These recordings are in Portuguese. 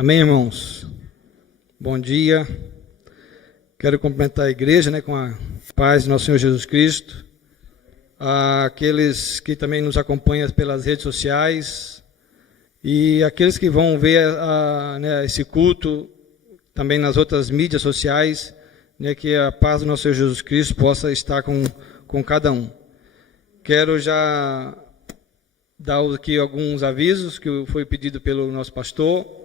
Amém, irmãos? Bom dia. Quero cumprimentar a igreja, com a paz de nosso Senhor Jesus Cristo. Aqueles que também nos acompanham pelas redes sociais e aqueles que vão ver esse culto também nas outras mídias sociais, que a paz do nosso Senhor Jesus Cristo possa estar com cada um. Quero já dar aqui alguns avisos que foi pedido pelo nosso pastor.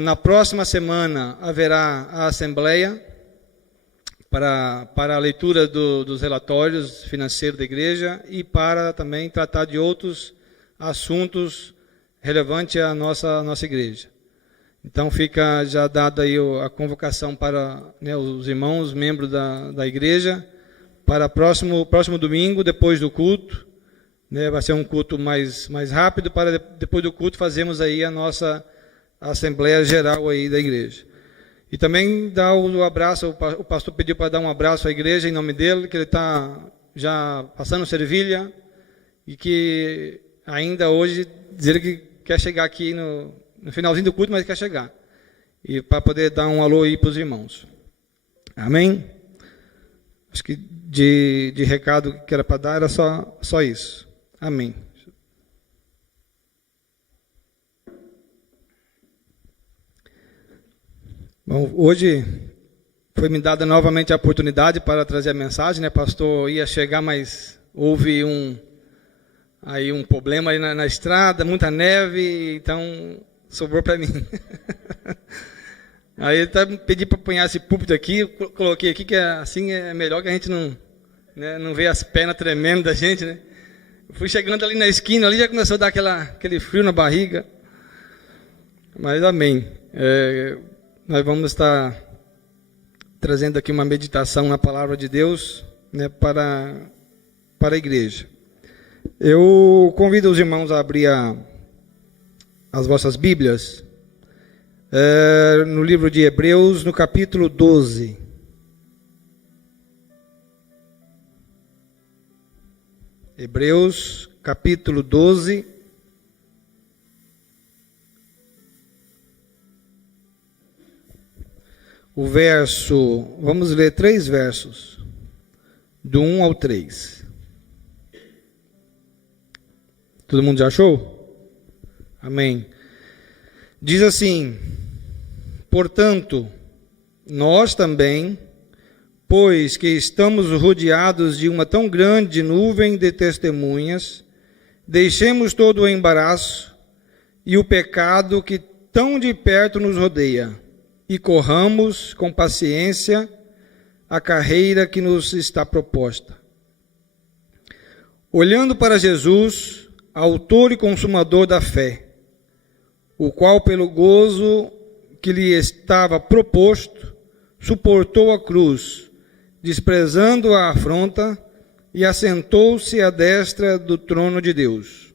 Na próxima semana haverá a assembleia para a leitura dos relatórios financeiros da igreja e para também tratar de outros assuntos relevantes à nossa igreja. Então fica já dada aí a convocação para os irmãos, membros da igreja, para próximo domingo, depois do culto. Vai ser um culto mais rápido, para depois do culto fazermos aí a nossa Assembleia Geral aí da igreja. E também dar o abraço, o pastor pediu para dar um abraço à igreja em nome dele, que ele está já passando Servilha, e que ainda hoje dizer que quer chegar aqui no finalzinho do culto, mas quer chegar. E para poder dar um alô aí para os irmãos. Amém? Acho que de recado que era para dar era só isso. Amém. Bom, hoje foi me dada novamente a oportunidade para trazer a mensagem, pastor ia chegar, mas houve um problema aí na estrada, muita neve, então sobrou para mim. Aí ele pedi para apanhar esse púlpito aqui, eu coloquei aqui que assim é melhor, que a gente não vê as pernas tremendo da gente, Eu fui chegando ali na esquina, ali já começou a dar aquele frio na barriga, mas amém. Nós vamos estar trazendo aqui uma meditação na palavra de Deus, para a igreja. Eu convido os irmãos a abrir as vossas Bíblias no livro de Hebreus, no capítulo 12. Hebreus, capítulo 12. Vamos ler 3 versos, do 1 ao 3. Todo mundo já achou? Amém. Diz assim: portanto, nós também, pois que estamos rodeados de uma tão grande nuvem de testemunhas, deixemos todo o embaraço e o pecado que tão de perto nos rodeia, e corramos com paciência a carreira que nos está proposta. Olhando para Jesus, autor e consumador da fé, o qual, pelo gozo que lhe estava proposto, suportou a cruz, desprezando a afronta, e assentou-se à destra do trono de Deus.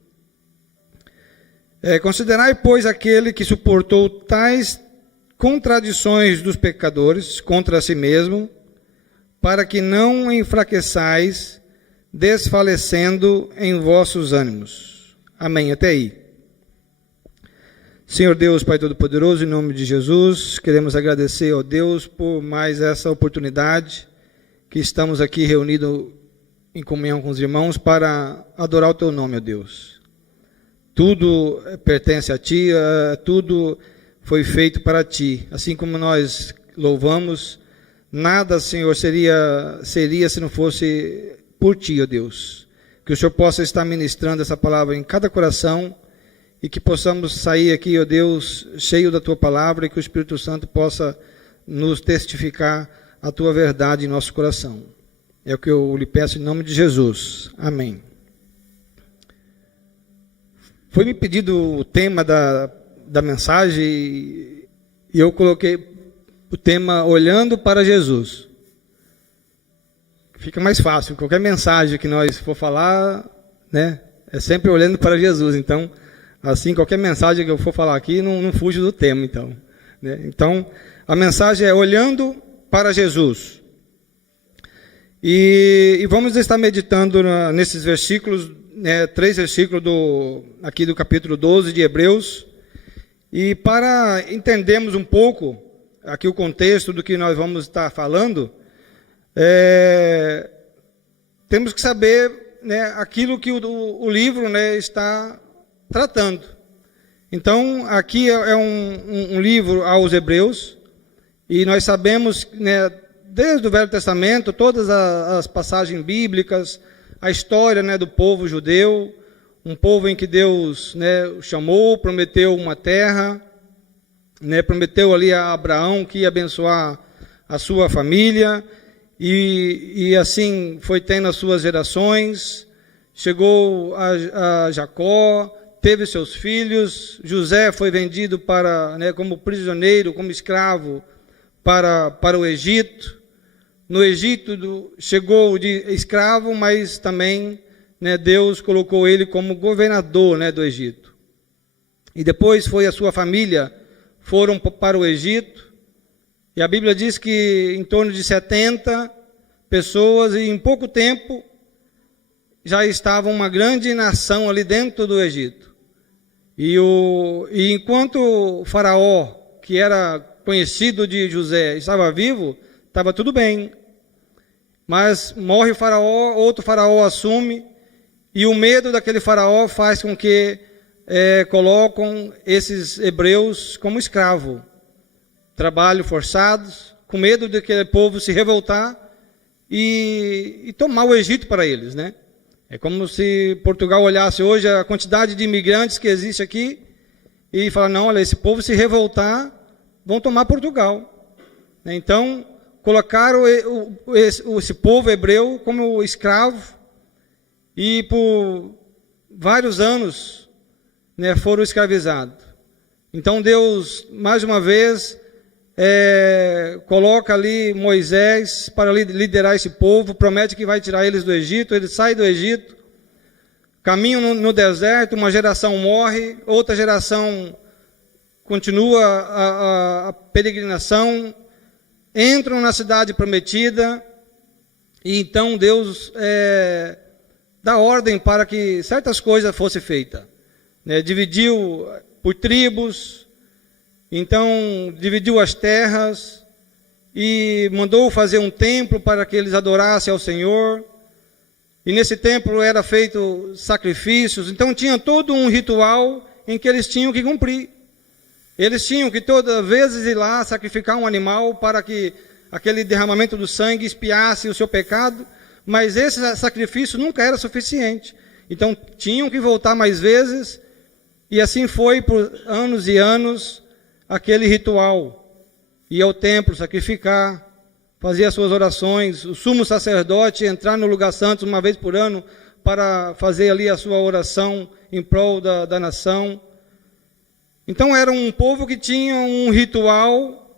Considerai, pois, aquele que suportou tais contradições dos pecadores contra si mesmo, para que não enfraqueçais, desfalecendo em vossos ânimos. Amém. Até aí. Senhor Deus, Pai Todo-Poderoso, em nome de Jesus, queremos agradecer ao Deus por mais essa oportunidade que estamos aqui reunidos em comunhão com os irmãos para adorar o Teu nome, ó Deus. Tudo pertence a Ti, tudo foi feito para Ti. Assim como nós louvamos, nada, Senhor, seria se não fosse por Ti, ó Deus. Que o Senhor possa estar ministrando essa palavra em cada coração e que possamos sair aqui, ó Deus, cheio da Tua palavra, e que o Espírito Santo possa nos testificar a Tua verdade em nosso coração. É o que eu lhe peço em nome de Jesus. Amém. Foi me pedido o tema da mensagem e eu coloquei o tema Olhando para Jesus. Fica mais fácil, qualquer mensagem que nós for falar, é sempre olhando para Jesus. Então, assim, qualquer mensagem que eu for falar aqui, não fujo do tema, então. Então, a mensagem é Olhando para Jesus. E vamos estar meditando nesses versículos, 3 versículos aqui do capítulo 12 de Hebreus. E para entendermos um pouco aqui o contexto do que nós vamos estar falando, temos que saber, né, aquilo que o livro, né, está tratando. Então, aqui é um livro aos Hebreus, e nós sabemos, né, desde o Velho Testamento, todas as passagens bíblicas, a história, né, do povo judeu, um povo em que Deus, né, chamou, prometeu uma terra, né, prometeu ali a Abraão que ia abençoar a sua família, e assim foi tendo as suas gerações, chegou a Jacó, teve seus filhos, José foi vendido para, né, como prisioneiro, como escravo, para o Egito. No Egito chegou de escravo, mas também, né, Deus colocou ele como governador, né, do Egito. E depois foi a sua família, foram para o Egito, e a Bíblia diz que em torno de 70 pessoas, e em pouco tempo já estava uma grande nação ali dentro do Egito. E enquanto o faraó, que era conhecido de José, estava vivo, estava tudo bem. Mas morre o faraó, outro faraó assume, e o medo daquele faraó faz com que colocam esses hebreus como escravo. Trabalho forçados, com medo de aquele povo se revoltar e tomar o Egito para eles, né? É como se Portugal olhasse hoje a quantidade de imigrantes que existe aqui e falar, não, olha, esse povo se revoltar, vão tomar Portugal. Então, colocaram esse povo hebreu como escravo, e por vários anos, né, foram escravizados. Então Deus, mais uma vez, coloca ali Moisés para liderar esse povo, promete que vai tirar eles do Egito, eles saem do Egito, caminham no deserto, uma geração morre, outra geração continua a peregrinação, entram na cidade prometida, e então Deus dá ordem para que certas coisas fossem feitas. Né? Dividiu por tribos, então dividiu as terras, e mandou fazer um templo para que eles adorassem ao Senhor, e nesse templo era feito sacrifícios, então tinha todo um ritual em que eles tinham que cumprir. Eles tinham que todas vezes ir lá sacrificar um animal para que aquele derramamento do sangue expiasse o seu pecado, mas esse sacrifício nunca era suficiente. Então tinham que voltar mais vezes, e assim foi por anos e anos aquele ritual. Ia ao templo sacrificar, fazia as suas orações, o sumo sacerdote entrar no lugar santo uma vez por ano para fazer ali a sua oração em prol da nação. Então era um povo que tinha um ritual,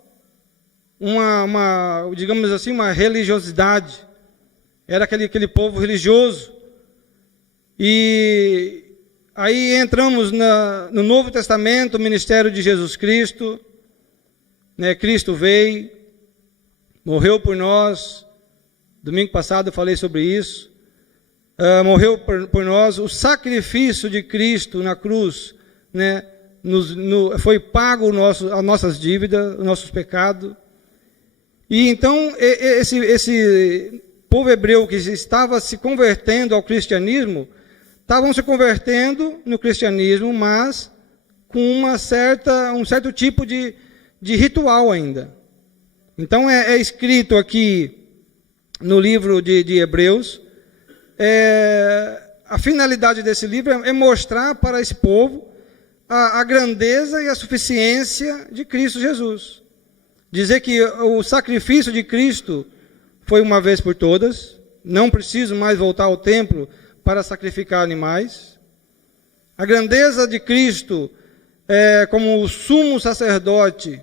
digamos assim, uma religiosidade. Era aquele povo religioso. E aí entramos no Novo Testamento, o ministério de Jesus Cristo. Né? Cristo veio, morreu por nós. Domingo passado eu falei sobre isso. Morreu por nós. O sacrifício de Cristo na cruz, né? Foi pago as nossas dívidas, os nossos pecados. E então esse povo hebreu que estava se convertendo ao cristianismo, estavam se convertendo no cristianismo, mas com um certo tipo de ritual ainda. Então é escrito aqui no livro de Hebreus, a finalidade desse livro é mostrar para esse povo a grandeza e a suficiência de Cristo Jesus. Dizer que o sacrifício de Cristo foi uma vez por todas, não preciso mais voltar ao templo para sacrificar animais. A grandeza de Cristo como o sumo sacerdote.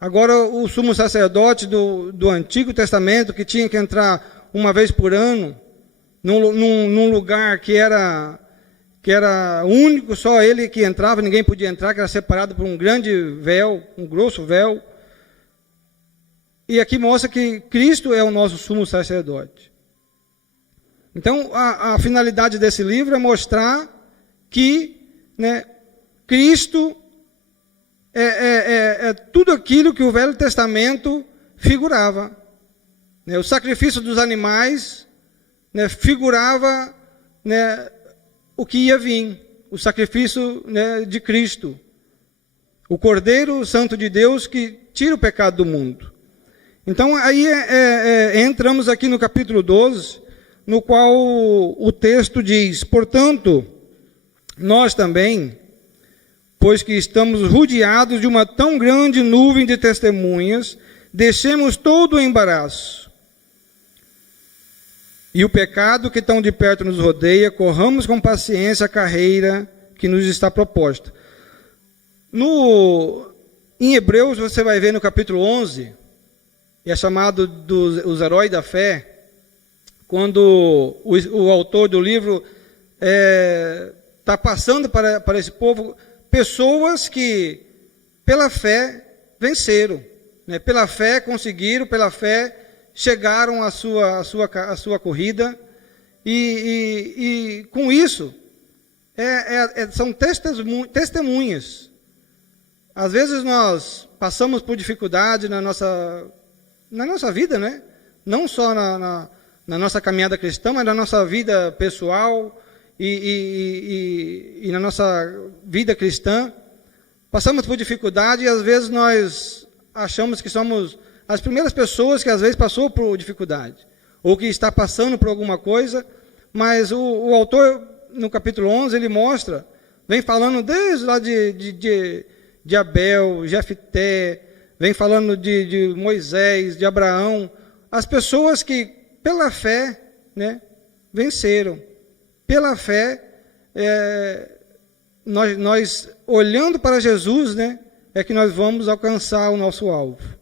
Agora o sumo sacerdote do Antigo Testamento, que tinha que entrar uma vez por ano, num lugar que era único, só ele que entrava, ninguém podia entrar, que era separado por um grande véu, um grosso véu. E aqui mostra que Cristo é o nosso sumo sacerdote. Então, a finalidade desse livro é mostrar que, né, Cristo é tudo aquilo que o Velho Testamento figurava. O sacrifício dos animais, né, figurava, né, o que ia vir, o sacrifício, né, de Cristo, o Cordeiro Santo de Deus que tira o pecado do mundo. Então, aí entramos aqui no capítulo 12, no qual o texto diz: portanto, nós também, pois que estamos rodeados de uma tão grande nuvem de testemunhas, deixemos todo o embaraço e o pecado que tão de perto nos rodeia, corramos com paciência a carreira que nos está proposta. Em Hebreus, você vai ver no capítulo 11, é chamado os heróis da fé, quando o autor do livro está passando para esse povo pessoas que, pela fé, venceram, né? Pela fé conseguiram, pela fé chegaram à sua corrida, e com isso, são testemunhas. Às vezes nós passamos por dificuldade na nossa vida, né? Não só na nossa caminhada cristã, mas na nossa vida pessoal e na nossa vida cristã. Passamos por dificuldade e às vezes nós achamos que somos as primeiras pessoas que às vezes passou por dificuldade, ou que está passando por alguma coisa, mas o autor, no capítulo 11, ele mostra, vem falando desde lá de Abel, Jefté, vem falando de Moisés, de Abraão, as pessoas que, pela fé, né, venceram. Pela fé, nós olhando para Jesus, né, é que nós vamos alcançar o nosso alvo.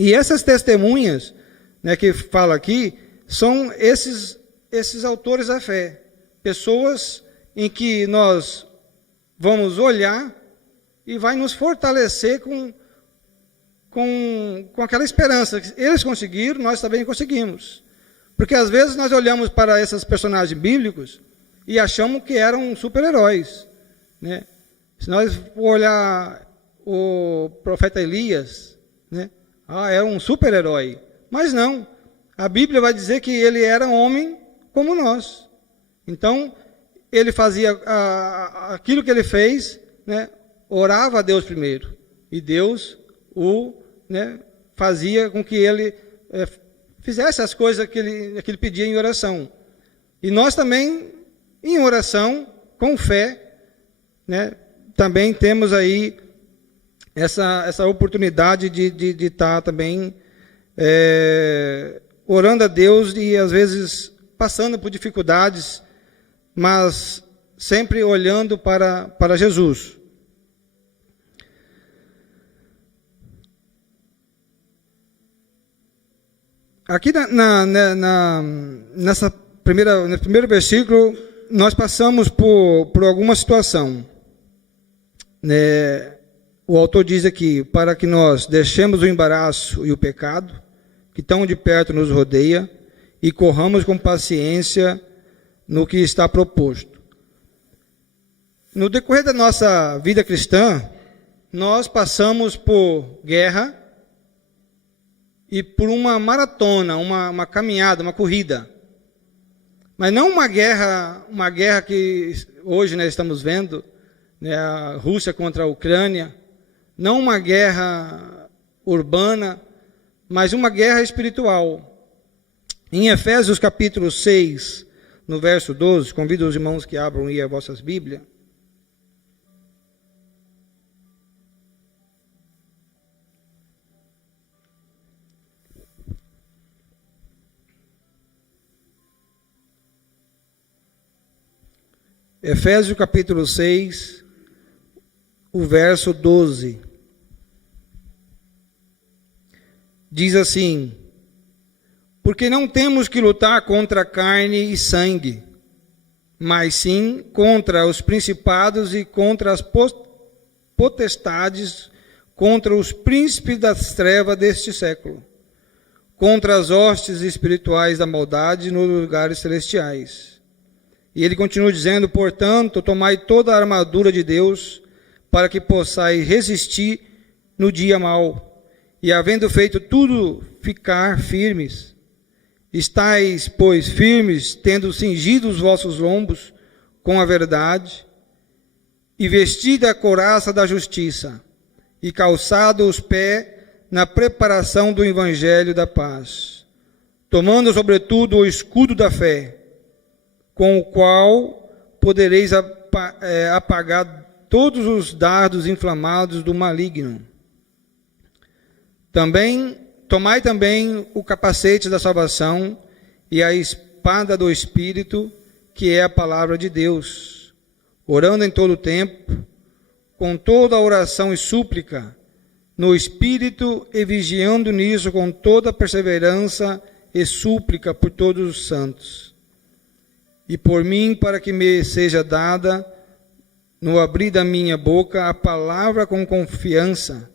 E essas testemunhas, né, que fala aqui, são esses autores da fé. Pessoas em que nós vamos olhar e vai nos fortalecer com aquela esperança. Eles conseguiram, nós também conseguimos. Porque às vezes nós olhamos para esses personagens bíblicos e achamos que eram super-heróis, né? Se nós for olhar o profeta Elias, né? É um super-herói. Mas não. A Bíblia vai dizer que ele era um homem como nós. Então, ele fazia aquilo que ele fez, né? Orava a Deus primeiro. E Deus né, fazia com que ele fizesse as coisas que ele pedia em oração. E nós também, em oração, com fé, né, também temos aí essa oportunidade de estar também orando a Deus e às vezes passando por dificuldades, mas sempre olhando para Jesus. Aqui nesse primeiro versículo, nós passamos por alguma situação, né? O autor diz aqui, para que nós deixemos o embaraço e o pecado, que tão de perto nos rodeia, e corramos com paciência no que está proposto. No decorrer da nossa vida cristã, nós passamos por guerra e por uma maratona, uma caminhada, uma corrida. Mas não uma guerra que hoje nós estamos vendo, né, a Rússia contra a Ucrânia, não uma guerra urbana, mas uma guerra espiritual. Em Efésios capítulo 6, no verso 12, convido os irmãos que abram aí as vossas Bíblias. Efésios capítulo 6, o verso 12. Diz assim: porque não temos que lutar contra carne e sangue, mas sim contra os principados e contra as potestades, contra os príncipes das trevas deste século, contra as hostes espirituais da maldade nos lugares celestiais. E ele continua dizendo, portanto, tomai toda a armadura de Deus, para que possais resistir no dia mau, e havendo feito tudo, ficar firmes. Estais, pois, firmes, tendo cingido os vossos lombos com a verdade, e vestida a couraça da justiça, e calçado os pés na preparação do evangelho da paz, tomando sobretudo o escudo da fé, com o qual podereis apagar todos os dardos inflamados do maligno. Tomai também o capacete da salvação e a espada do Espírito, que é a palavra de Deus, orando em todo o tempo, com toda a oração e súplica, no Espírito, e vigiando nisso com toda perseverança e súplica por todos os santos. E por mim, para que me seja dada, no abrir da minha boca, a palavra com confiança,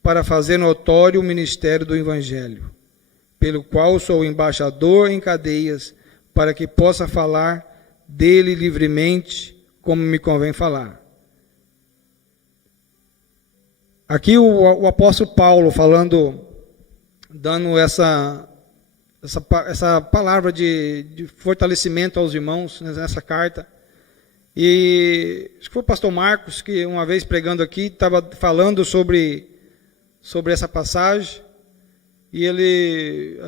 para fazer notório o ministério do Evangelho, pelo qual sou embaixador em cadeias, para que possa falar dele livremente, como me convém falar. Aqui o apóstolo Paulo falando, dando essa palavra de fortalecimento aos irmãos nessa carta. E acho que foi o pastor Marcos que uma vez pregando aqui estava falando sobre essa passagem, e ele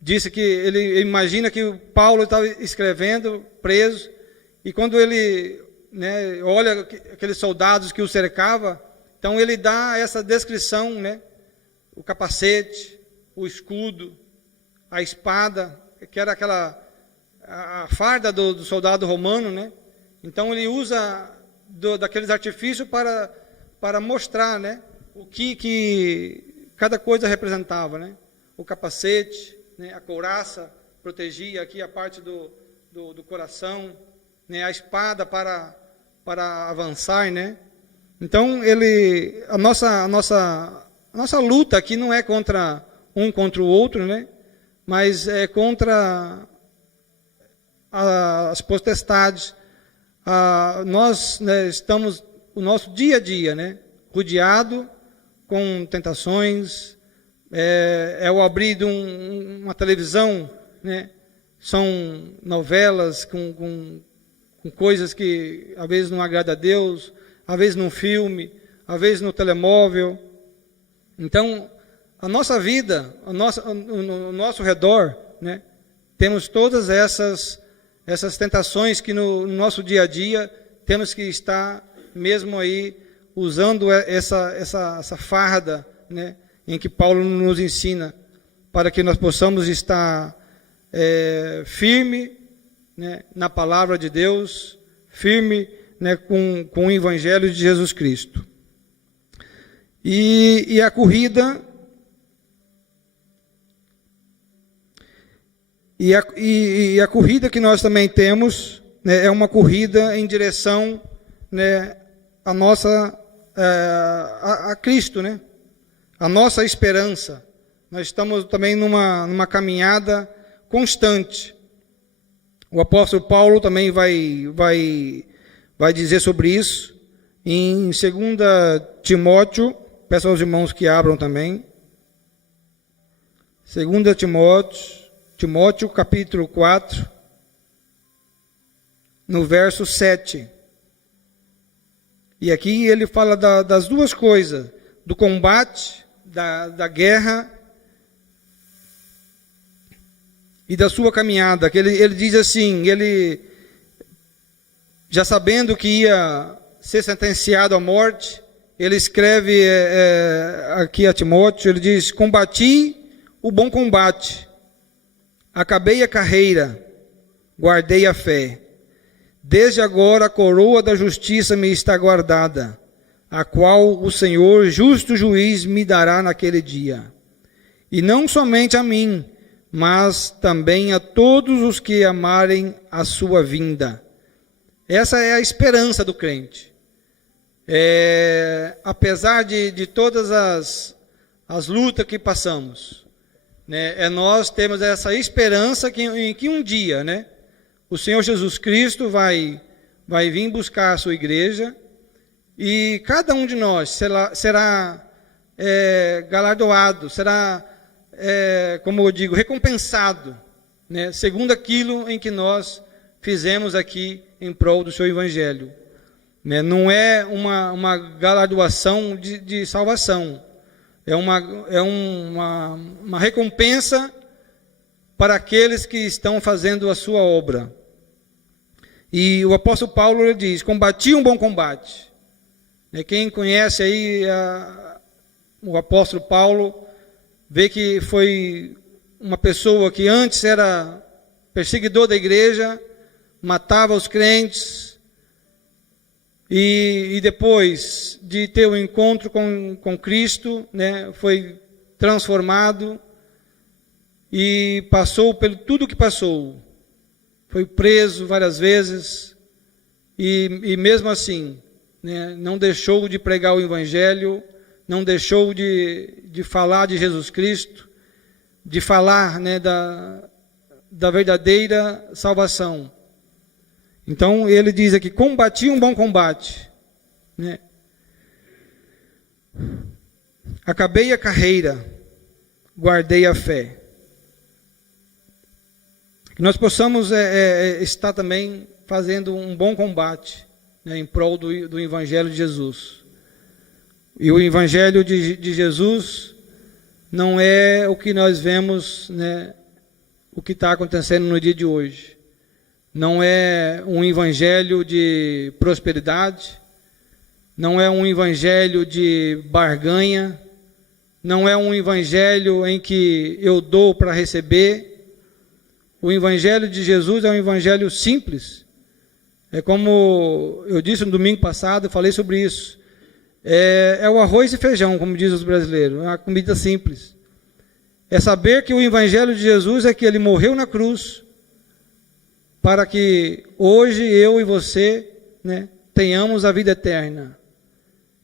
disse que ele imagina que o Paulo estava escrevendo preso, e quando ele olha aqueles soldados que o cercavam, então ele dá essa descrição, o capacete, o escudo, a espada, que era a farda do soldado romano, Então ele usa daqueles artifícios para mostrar, o que cada coisa representava, O capacete, a couraça protegia aqui a parte do coração, a espada para avançar, Então a nossa luta aqui não é contra o outro, Mas é contra as potestades. Nós estamos o nosso dia a dia, rodeado com tentações, é o abrir de uma televisão, são novelas com coisas que às vezes não agradam a Deus, às vezes num filme, às vezes no telemóvel. Então, a nossa vida, o nosso redor, temos todas essas tentações que no nosso dia a dia temos que estar mesmo aí usando essa farda, em que Paulo nos ensina, para que nós possamos estar firme, na palavra de Deus, firme, com o Evangelho de Jesus Cristo. E a corrida, e a corrida que nós também temos, é uma corrida em direção, a Cristo, a nossa esperança. Nós estamos também numa caminhada constante. O apóstolo Paulo também vai dizer sobre isso em 2 Timóteo, peço aos irmãos que abram também. 2 Timóteo capítulo 4, no verso 7. E aqui ele fala das duas coisas, do combate, da guerra e da sua caminhada. Que ele diz assim, ele já sabendo que ia ser sentenciado à morte, ele escreve aqui a Timóteo, ele diz: combati o bom combate, acabei a carreira, guardei a fé. Desde agora a coroa da justiça me está guardada, a qual o Senhor, justo juiz, me dará naquele dia. E não somente a mim, mas também a todos os que amarem a sua vinda. Essa é a esperança do crente. Apesar de todas as lutas que passamos, nós temos essa esperança em que um dia, o Senhor Jesus Cristo vai vir buscar a sua igreja, E cada um de nós será galardoado, será, como eu digo, recompensado, né, segundo aquilo em que nós fizemos aqui em prol do seu Evangelho. Né, não é uma galardoação de salvação, é uma recompensa para aqueles que estão fazendo a sua obra. E o apóstolo Paulo ele diz: combati um bom combate. Quem conhece aí o apóstolo Paulo, vê que foi uma pessoa que antes era perseguidor da igreja, matava os crentes, e depois de ter um encontro com Cristo, né, foi transformado e passou pelo tudo que passou. Foi preso várias vezes e mesmo assim, né, não deixou de pregar o Evangelho, não deixou de falar de Jesus Cristo, de falar, né, da verdadeira salvação. Então ele diz aqui: combati um bom combate, né? Acabei a carreira, guardei a fé. Que nós possamos estar também fazendo um bom combate, né, em prol do Evangelho de Jesus. E o Evangelho de Jesus não é o que nós vemos, né, o que está acontecendo no dia de hoje. Não é um Evangelho de prosperidade, não é um Evangelho de barganha, não é um Evangelho em que eu dou para receber. O Evangelho de Jesus é um Evangelho simples. É como eu disse no domingo passado, eu falei sobre isso. É o arroz e feijão, como dizem os brasileiros, é uma comida simples. É saber que o Evangelho de Jesus é que Ele morreu na cruz, para que hoje eu e você, né, tenhamos a vida eterna.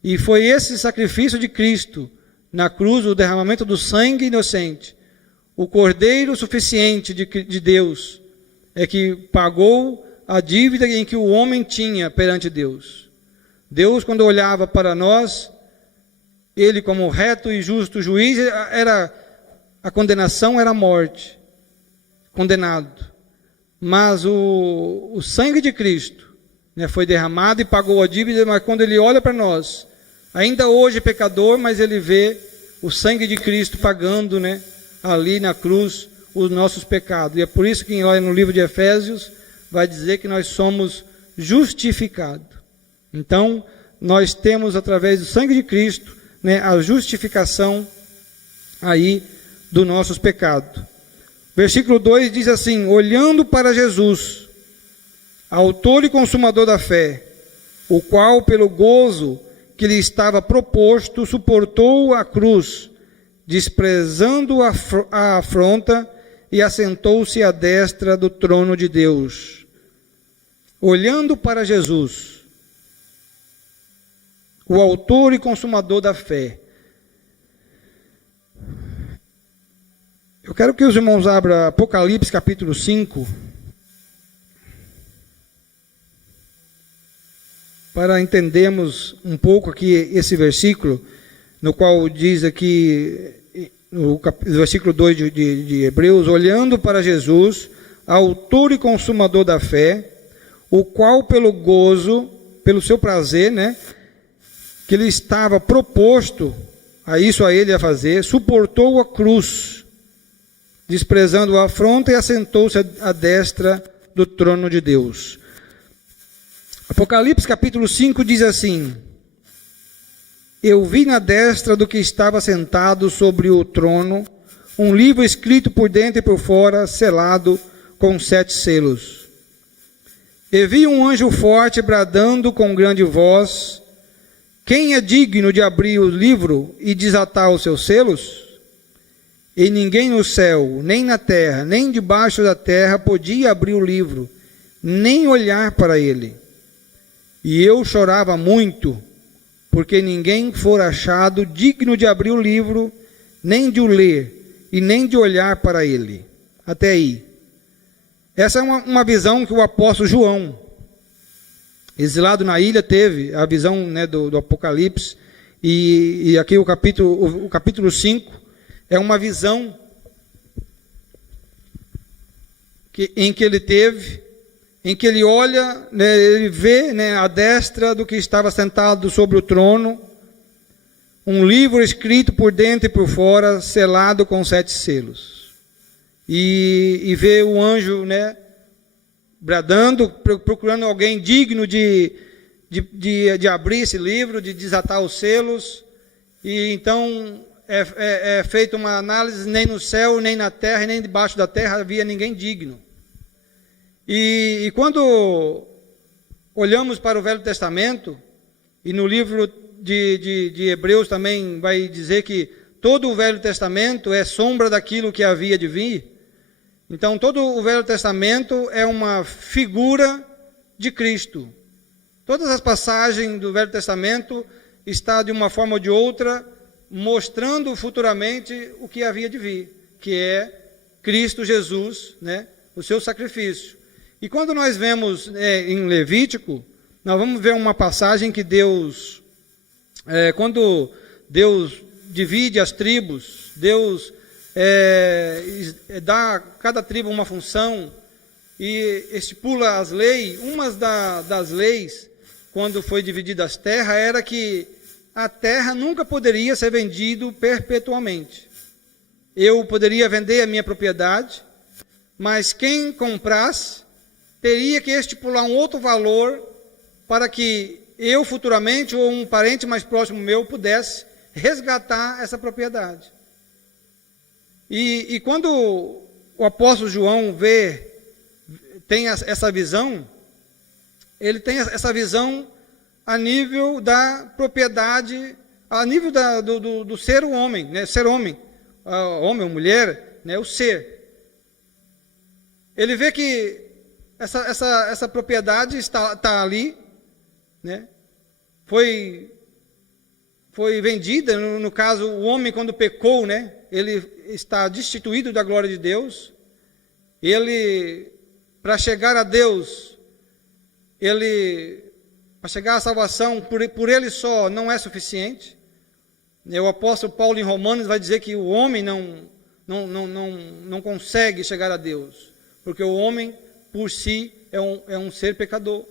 E foi esse sacrifício de Cristo na cruz, o derramamento do sangue inocente, o cordeiro suficiente de Deus, é que pagou a dívida em que o homem tinha perante Deus. Deus, quando olhava para nós, Ele como reto e justo juiz, a condenação era a morte, condenado. Mas o sangue de Cristo, né, foi derramado e pagou a dívida, mas quando Ele olha para nós, ainda hoje pecador, mas Ele vê o sangue de Cristo pagando, né, ali na cruz os nossos pecados. E é por isso que lá no livro de Efésios vai dizer que nós somos justificados. Então, nós temos através do sangue de Cristo, né, a justificação aí dos nossos pecados. Versículo 2 diz assim: olhando para Jesus, autor e consumador da fé, o qual pelo gozo que lhe estava proposto, suportou a cruz, desprezando a afronta, e assentou-se à destra do trono de Deus. Olhando para Jesus, o autor e consumador da fé. Eu quero que os irmãos abram Apocalipse capítulo 5, para entendermos um pouco aqui esse versículo, no qual diz aqui, no versículo 2 de Hebreus: olhando para Jesus, autor e consumador da fé, o qual pelo gozo, pelo seu prazer, né, que lhe estava proposto a ele a fazer, suportou a cruz, desprezando a afronta, e assentou-se à destra do trono de Deus. Apocalipse capítulo 5 diz assim: eu vi na destra do que estava sentado sobre o trono um livro escrito por dentro e por fora, selado com 7 selos. E vi um anjo forte bradando com grande voz: quem é digno de abrir o livro e desatar os seus selos? E ninguém no céu, nem na terra, nem debaixo da terra podia abrir o livro, nem olhar para ele. E eu chorava muito, porque ninguém fora achado digno de abrir o livro, nem de o ler, e nem de olhar para ele. Até aí. Essa é uma visão que o apóstolo João, exilado na ilha, teve a visão, né, do Apocalipse, e aqui o capítulo 5 é uma visão em que ele teve, em que ele olha, né, ele vê, né, à destra do que estava sentado sobre o trono, um livro escrito por dentro e por fora, selado com 7 selos. E vê o anjo, né, bradando, procurando alguém digno de abrir esse livro, de desatar os selos. E então é feita uma análise, nem no céu, nem na terra, nem debaixo da terra havia ninguém digno. E quando olhamos para o Velho Testamento, e no livro de Hebreus também vai dizer que todo o Velho Testamento é sombra daquilo que havia de vir. Então, todo o Velho Testamento é uma figura de Cristo. Todas as passagens do Velho Testamento estão, de uma forma ou de outra, mostrando futuramente o que havia de vir, que é Cristo Jesus, né, o seu sacrifício. E quando nós vemos em Levítico, nós vamos ver uma passagem que Deus, quando Deus divide as tribos, Deus dá a cada tribo uma função e estipula as leis. Uma das leis, quando foi dividida as terras, era que a terra nunca poderia ser vendida perpetuamente. Eu poderia vender a minha propriedade, mas quem comprasse teria que estipular um outro valor para que eu futuramente, ou um parente mais próximo meu, pudesse resgatar essa propriedade. E quando o apóstolo João tem essa visão, ele tem essa visão a nível da propriedade, a nível do ser homem, né? Ser homem, homem ou mulher, né? O ser. Ele vê que essa propriedade está ali, né? Foi vendida, no caso, o homem quando pecou, né? Ele está destituído da glória de Deus. Ele, para chegar a Deus, para chegar à salvação, por ele só não é suficiente. O apóstolo Paulo em Romanos vai dizer que o homem não consegue chegar a Deus, porque o homem por si é um ser pecador.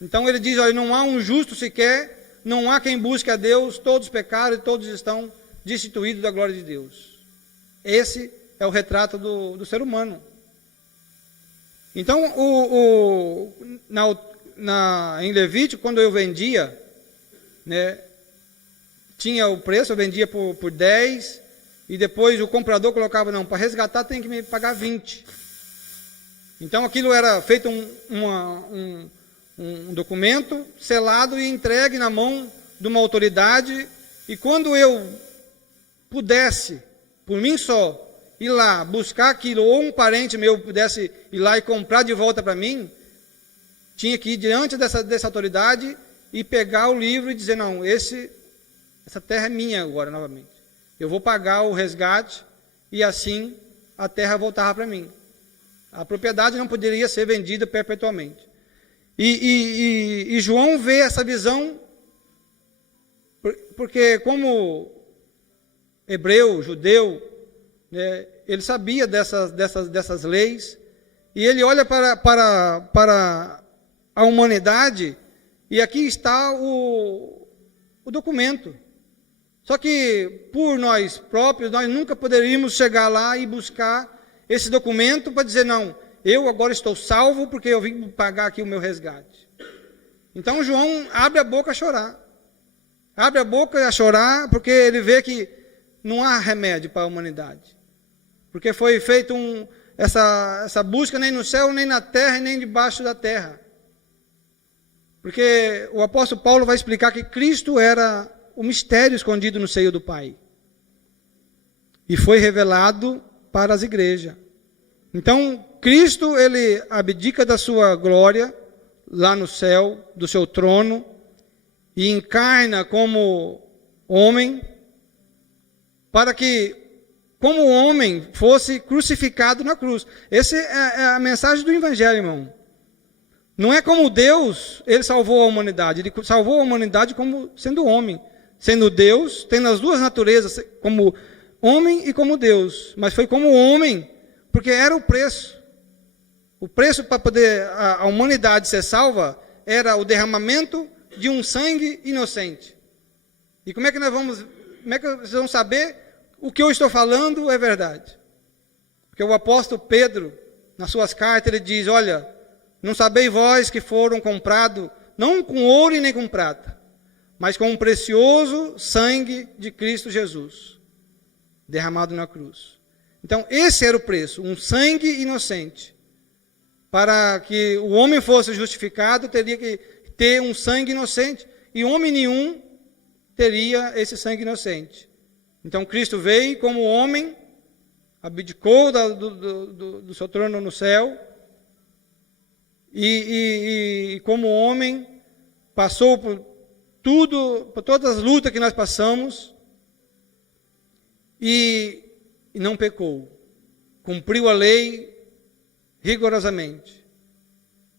Então ele diz, olha, não há um justo sequer, não há quem busque a Deus, todos pecaram e todos estão destituídos da glória de Deus. Esse é o retrato do ser humano. Então, em Levítico, quando eu vendia, né, tinha o preço, eu vendia por 10, e depois o comprador colocava, não, para resgatar tem que me pagar 20. Então aquilo era feito um documento selado e entregue na mão de uma autoridade, e quando eu pudesse, por mim só, ir lá buscar aquilo, ou um parente meu pudesse ir lá e comprar de volta para mim, tinha que ir diante dessa autoridade e pegar o livro e dizer, não, essa terra é minha agora novamente. Eu vou pagar o resgate, e assim a terra voltava para mim. A propriedade não poderia ser vendida perpetuamente. E João vê essa visão, porque como hebreu, judeu, né, ele sabia dessas leis, e ele olha para a humanidade, e aqui está o documento. Só que por nós próprios, nós nunca poderíamos chegar lá e buscar esse documento para dizer, não, eu agora estou salvo porque eu vim pagar aqui o meu resgate. Então João abre a boca a chorar. Abre a boca a chorar porque ele vê que não há remédio para a humanidade. Porque foi feita essa busca nem no céu, nem na terra, nem debaixo da terra. Porque o apóstolo Paulo vai explicar que Cristo era o mistério escondido no seio do Pai. E foi revelado para as igrejas. Então, Cristo, ele abdica da sua glória lá no céu, do seu trono, e encarna como homem, para que, como homem, fosse crucificado na cruz. Essa é a mensagem do Evangelho, irmão. Não é como Deus, ele salvou a humanidade. Ele salvou a humanidade como sendo homem. Sendo Deus, tendo as duas naturezas, como homem e como Deus. Mas foi como homem, porque era o preço. O preço para poder a humanidade ser salva era o derramamento de um sangue inocente. E como é que vocês vão saber o que eu estou falando é verdade? Porque o apóstolo Pedro, nas suas cartas, ele diz, olha, não sabeis vós que foram comprados, não com ouro e nem com prata, mas com um precioso sangue de Cristo Jesus, derramado na cruz. Então, esse era o preço, um sangue inocente. Para que o homem fosse justificado, teria que ter um sangue inocente. E homem nenhum teria esse sangue inocente. Então, Cristo veio como homem, abdicou do seu trono no céu, e como homem, passou por todas as lutas que nós passamos, e não pecou. Cumpriu a lei rigorosamente.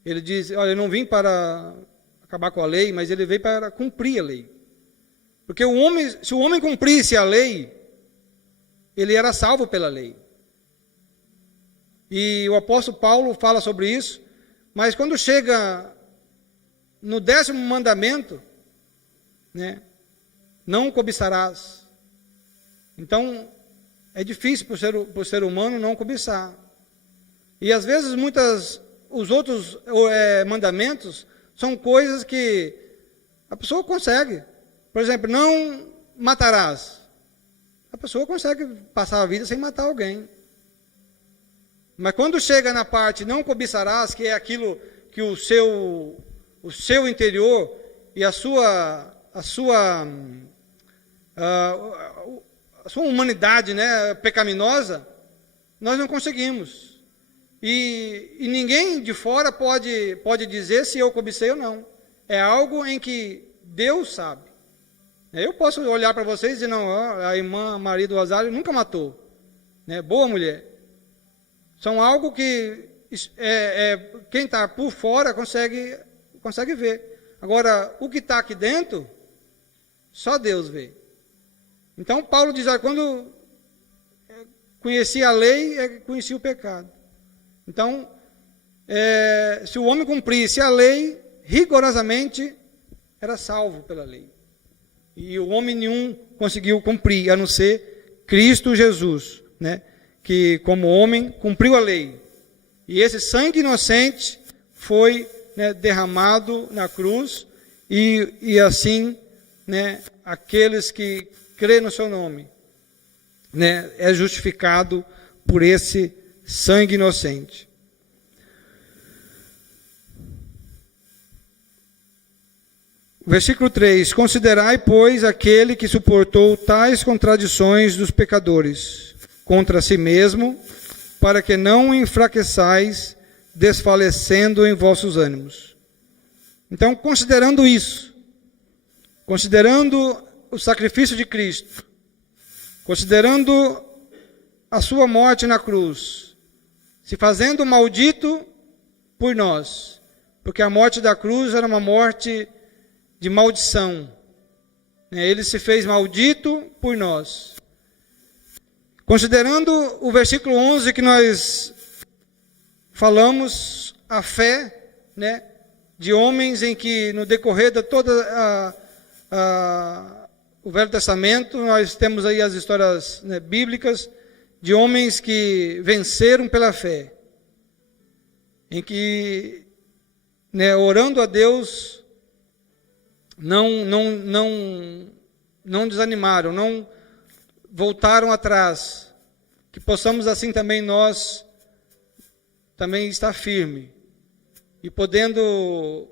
Ele diz, olha, eu não vim para acabar com a lei, mas ele veio para cumprir a lei. Porque se o homem cumprisse a lei, ele era salvo pela lei. E o apóstolo Paulo fala sobre isso, mas quando chega no 10º mandamento, né, não cobiçarás. Então, é difícil para o ser humano não cobiçar. E às vezes os outros mandamentos são coisas que a pessoa consegue. Por exemplo, não matarás. A pessoa consegue passar a vida sem matar alguém. Mas quando chega na parte não cobiçarás, que é aquilo que o seu interior e a sua humanidade, né, pecaminosa, nós não conseguimos. E ninguém de fora pode dizer se eu cobicei ou não. É algo em que Deus sabe. Eu posso olhar para vocês e dizer, não, a irmã Maria do Rosário nunca matou. Né? Boa mulher. São algo que quem está por fora consegue ver. Agora, o que está aqui dentro, só Deus vê. Então, Paulo diz, quando conheci a lei, conheci o pecado. Então, se o homem cumprisse a lei, rigorosamente, era salvo pela lei. E o homem nenhum conseguiu cumprir, a não ser Cristo Jesus, né? Que como homem cumpriu a lei. E esse sangue inocente foi, né, derramado na cruz, e assim, né, aqueles que crê no seu nome, né, é justificado por esse sangue inocente. Versículo 3: Considerai, pois, aquele que suportou tais contradições dos pecadores contra si mesmo, para que não enfraqueçais, desfalecendo em vossos ânimos. Então, considerando isso, considerando o sacrifício de Cristo, considerando a sua morte na cruz, se fazendo maldito por nós, porque a morte da cruz era uma morte de maldição. Ele se fez maldito por nós. Considerando o versículo 11 que nós falamos, a fé, né, de homens em que no decorrer de toda o Velho Testamento, nós temos aí as histórias, né, bíblicas de homens que venceram pela fé, em que, né, orando a Deus, não desanimaram, não voltaram atrás. Que possamos assim também nós também estar firme e podendo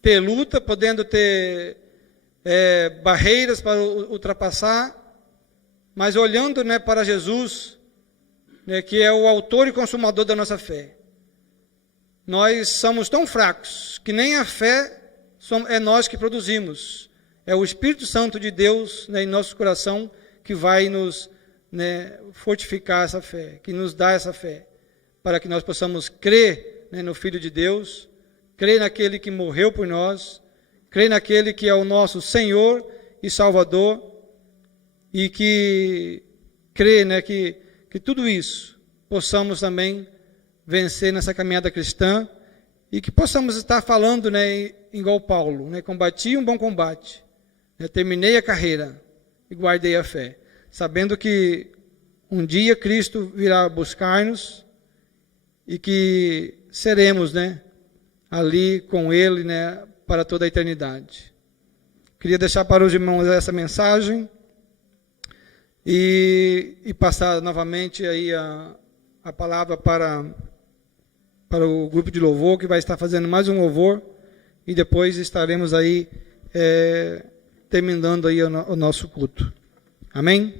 ter luta, podendo ter barreiras para ultrapassar, mas olhando, né, para Jesus, né, que é o autor e consumador da nossa fé. Nós somos tão fracos que nem a fé é nós que produzimos. É o Espírito Santo de Deus, né, em nosso coração que vai nos, né, fortificar essa fé, que nos dá essa fé, para que nós possamos crer né, no Filho de Deus, crê naquele que morreu por nós, crê naquele que é o nosso Senhor e Salvador, e que crê, né, que tudo isso possamos também vencer nessa caminhada cristã, e que possamos estar falando, né, igual Paulo, né, combati um bom combate, né, terminei a carreira e guardei a fé, sabendo que um dia Cristo virá buscar-nos e que seremos, né, ali com Ele, né, para toda a eternidade. Queria deixar para os irmãos essa mensagem e passar novamente aí a palavra para o grupo de louvor, que vai estar fazendo mais um louvor, e depois estaremos aí terminando aí o nosso culto. Amém?